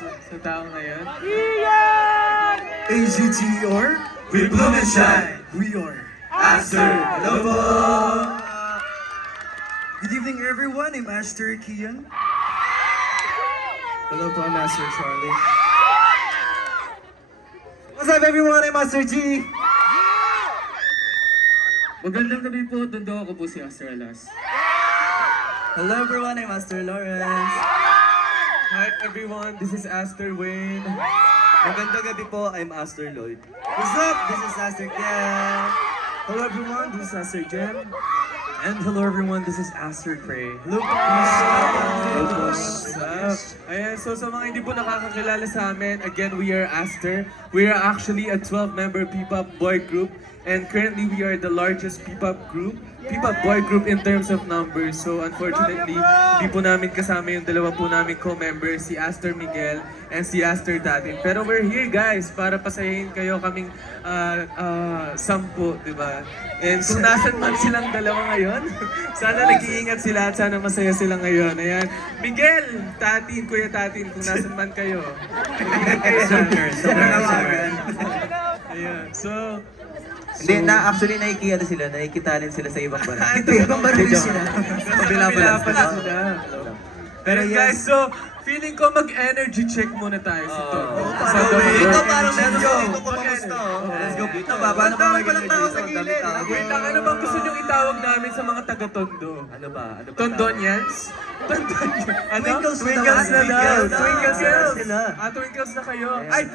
sa taong ngayon. AZTR, We bloom and shine. we are. Aster, hello po. Good evening everyone, I'm Aster Kian. Hello po, Master Charlie. What's up everyone? I'm Master G. Magandang gabi po, Tondo. Ako po si Aster Alas. Hello everyone, I'm Master Lawrence. Hi everyone, this is Aster Wayne. Magandang gabi po, I'm Aster Lloyd. What's up? This is Aster Kian. Hello everyone, this is Aster Jem. And hello everyone, this is Aster Cray. Hello po. What's up? Ayan, so sa mga hindi po nakakakilala sa amin, again, we are Aster. We are actually a 12-member P-pop boy group. And currently, we are the largest P-pop boy group in terms of numbers. So unfortunately, hindi po namin kasama yung dalawa po namin co-members, si Aster Miguel and si Aster Datin. Pero we're here guys, para pasayahin kayo kaming 10, di ba? And kung nasan man silang dalawa ngayon, sana nag-iingat sila at sana masaya sila ngayon. Ayan. Miguel, Tatin, Kuya Tatin, kung nasan man kayo. Ingat kayo dyan. Ayan. So, Hindi, actually nakikitalin sila sa ibang barangay. Ibang barangay sila. Kabila pala sila. Pero guys, so feeling ko mag-energy check muna tayo sa to. Dito parang let's go. Dito ko pamusta. Let's go. Dito ba? Paano ba mag-energy? Wait lang, ano bang gusto niyong itawag namin sa mga taga-Tondo? Ano ba? Tondonians? Ano? Twinkles Twinkles na na daw. daw. Twinkles Twinkles na. sila. Twinkles na kayo. Ay,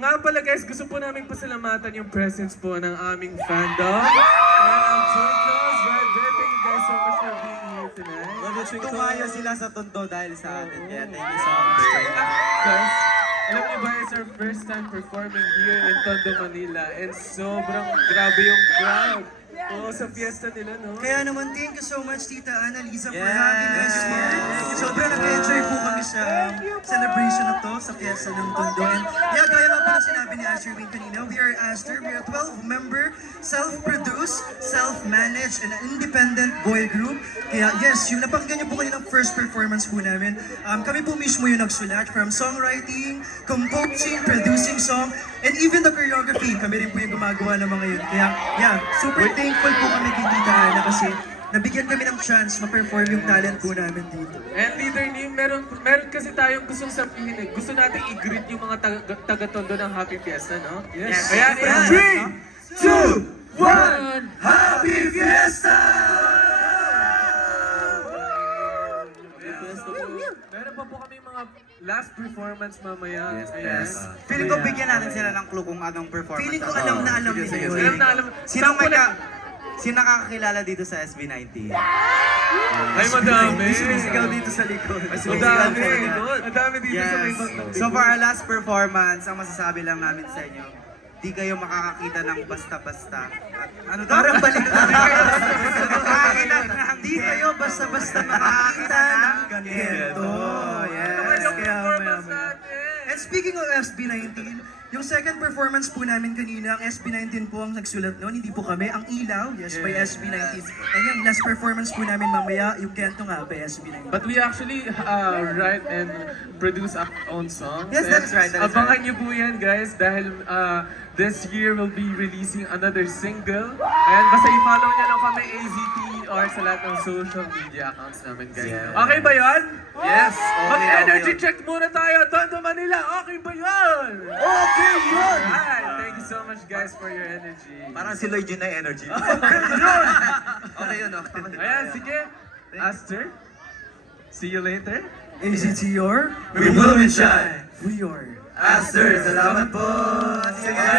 nga pala guys, gusto po namin pasalamatan yung presence po ng aming fandom. And ang Twinkles, right there. Thank you guys so much for being here tonight. Tumayo sila sa Tondo dahil sa atin. Kaya thank you so much. Guys, alam niyo ba, it's our first time performing here in Tondo, Manila. And sobrang grabe yung crowd. Oo, sa fiesta nila, no? Kaya naman, thank you so much Tita Annalisa for Yes. having us here. Sobrang nag-enjoy po kami sa celebration na to, sa fiesta ng Tondo. And yeah, gaya nga po na sinabi ni Aster Wayne kanina, we are Aster. We are a 12-member, self-produced, self-managed, and independent boy group. Kaya yes, yung napakinggan niyo po kaninang first performance po namin, kami po mismo yung nagsulat from songwriting, composing, producing song, and even the choreography, kami rin po yung gumagawa ng mga yun. Kaya yeah, super thankful po kami kay Tita Ana kasi nabigyan kami ng chance ma-perform yung talent po namin dito. And Leader Nim, meron kasi tayong gustong sabihin eh. Gusto natin i-greet yung mga taga-Tondo ng Happy Fiesta, no? Yes. Kaya in 3, 2, 1, Happy Fiesta! Meron pa po kami mga last performance mamaya. Ayan. Feeling ko bigyan natin sila ng clue kung anong performance. Feeling ko alam na alam nila yun. Alam na alam. Sino nakakakilala dito sa SB19? Ay, madami. Sumisigaw dito sa likod. Madami. Madami dito sa may Yes. bang. So for our last performance, ang masasabi lang namin sa inyo, di kayo makakakita ng basta-basta. At ano daw? Parang balik Di kayo basta-basta makakakita ng ganito. Yes. Kaya maya-maya. And speaking of SB19, yung second performance po namin kanina, ang SB19 po ang nagsulat noon, hindi po kami. Ang Ilaw, yes, by SB19. And yung last performance po namin mamaya, yung Kento nga by SB19. But we actually write and produce our own songs. Yes, that's right, that's Abangan niyo po yan, guys, dahil this year we'll be releasing another single. And basta i-follow niyo lang kami, AZTR, sa lahat ng social media accounts namin, guys. Okay ba yun? Yes. Mag-energy check muna tayo, Tondo Manila. Okay ba yun? Okay yun! Alright, thank you so much, guys, for your energy. Parang si Lloyd yun na energy. Okay yun, okay. Ayan, sige. Aster, see you later. AZTR, We bloom and shine. we are. Aster, salamat po. Sige.